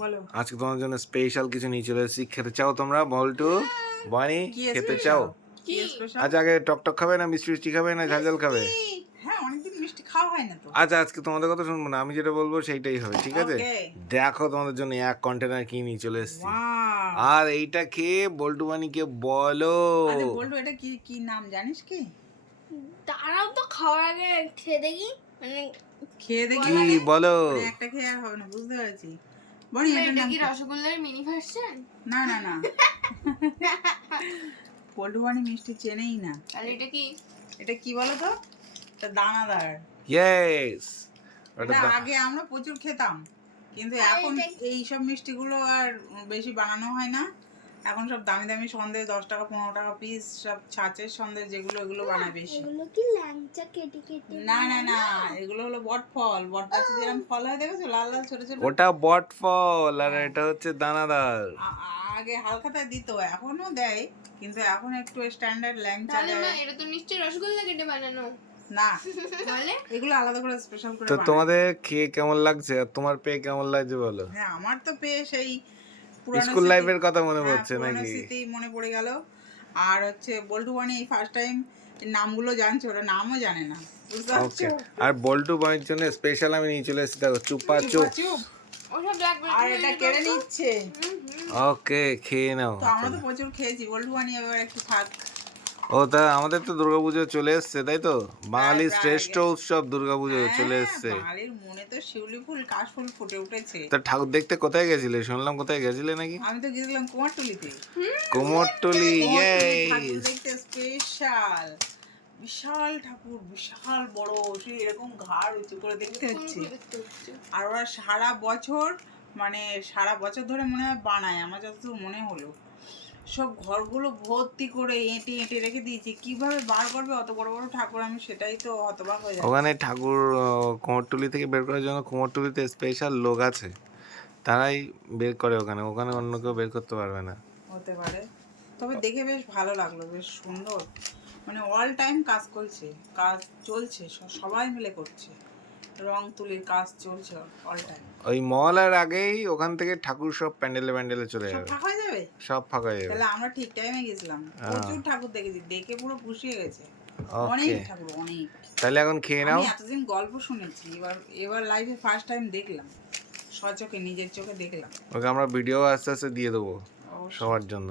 বলো। আজকে তোমার জন্য স্পেশাল কিছু নিয়ে চলে এসেছি। খেতে চাও তোমরা? বল্টু বানি খেতে চাও? কি স্পেশাল আচ্ছা আগে টক টক খাবে না মিষ্টি মিষ্টি খাবে না ঝাল ঝাল খাবে? হ্যাঁ অনেকদিন মিষ্টি খাওয়া হয় না তো। আচ্ছা আজকে তোমাদের কথা শুনব না আমি যেটা বলব সেইটাই হবে ঠিক আছে? দেখো তোমাদের জন্য এক কন্টেনার কি নিয়ে চলে এসেছি। আর এইটা খেয়ে বল্টু বানিকে বলো। বলতো এটা কি কি নাম জানিস কি? তারাও তো খাওয়ার আগে খেয়ে দেখি। মানে খেয়ে দেখি। বলো? মানে একটা খেয়ে আর হবে না বুঝতে পারছি। এটা নাম কি? রসগোল্লার মিনি ভার্সন না না না। মিষ্টি চেনেই না। আর এটা কি? এটা কি বলো তো এটা দানাদার। ইয়েস এটা আগে আমরা প্রচুর খেতাম। কিন্তু এখন এইসব এই সব মিষ্টিগুলো আর বেশি বানানো হয় না। এখন সব দামি দামি সন্দেশ দশ টাকা পনেরো টাকা পিস সব ছাঁচের সন্দেশ যেগুলো এগুলো বানায় বেশি। এগুলো কি ল্যাংচা কেটে কেটে না না না এগুলো হলো বট ফল বট গাছে যেরকম ফল হয় দেখেছ? লাল লাল ছোট ছোট। ওটা বট ফল আর এটা হচ্ছে দানাদার। আগে হালখাতা দিত এখনও দেয় কিন্তু এখন একটু স্ট্যান্ডার্ড ল্যাংচা তাহলে না এটা তো নিশ্চয়ই রসগোল্লা কেটে বানানো। না এগুলো আলাদা করে স্পেশাল করে তো তোমাদের খেয়ে কেমন লাগছে? আর তোমার পেয়ে কেমন লাগছে বলো? হ্যাঁ আমার তো পেয়ে সেই স্কুল লাইফের কথা মনে হ্যাঁ, পড়ছে নাকি? স্মৃতি মনে পড়ে গেল। আর হচ্ছে বল্টু বানি এই ফার্স্ট টাইম নামগুলো জানছে ওরা নামও জানে না। ওকে আর বল্টু বানির জন্য স্পেশাল আমি নিয়ে চলে এসেছি দেখো চুপা চুপ আর এটা কেড়ে নিচ্ছে। ওকে খেয়ে নাও তো আমরা তো প্রচুর খেয়েছি বল্টু বানি এবার একটু থাক। ও তা আমাদের তো দুর্গাপুজো চলে এসছে তাই তো? বাঙালির শ্রেষ্ঠ উৎসব দুর্গাপুজো চলে হ্যাঁ, এসছে। বাঙালির মনে তো শিউলি ফুল কাশ ফুল ফুটে উঠেছে। তা ঠাকুর দেখতে কোথায় গেছিলে? শুনলাম কোথায় গেছিলে নাকি? আমি তো গেছিলাম কুমারটুলিতে। কুমারটুলি ইয়েস দেখতে স্পেশাল বিশাল ঠাকুর বিশাল বড় সে এরকম ঘাড় উঁচু করে দেখতে হচ্ছে। আর ওরা সারা বছর মানে সারা বছর ধরে মনে হয় বানায় আমার যতদূর মনে হলো। সব ঘরগুলো ভর্তি করে এঁটে এঁটে রেখে দিয়েছে। কীভাবে বার করবে অত বড় বড় ঠাকুর আমি সেটাই তো হতবাক হয়ে যাচ্ছি। ওখানে ঠাকুর কুমোরটুলি থেকে বের করার জন্য কুমোরটুলিতে স্পেশাল লোক আছে। তারাই বের করে ওখানে। ওখানে অন্য কেউ বের করতে পারবে না। হতে পারে। তবে দেখে বেশ ভালো লাগল বেশ সুন্দর। মানে অল টাইম কাজ করছে কাজ চলছে সবাই মিলে করছে। রং তুলির কাজ চলছে অল টাইম ওই মহলার আগেই ওখান থেকে ঠাকুর সব প্যান্ডেলে প্যান্ডেলে চলে সব যাবে। ফাঁকা হয়ে যাবে? সব ফাঁকা হয়ে যাবে। তাহলে আমরা ঠিক টাইমে গেছিলাম। প্রচুর ঠাকুর দেখেছি। দেখে পুরো পুষিয়ে গেছে। অনেক ঠাকুর অনেক। তাহলে এখন খেয়ে নাও। আমি এতদিন গল্প শুনেছি এবার এবার লাইভে ফার্স্ট টাইম দেখলাম। স্বচোখে নিজের চোখে দেখলাম। ওকে আমরা ভিডিও আস্তে আস্তে দিয়ে দেবো সবার জন্য।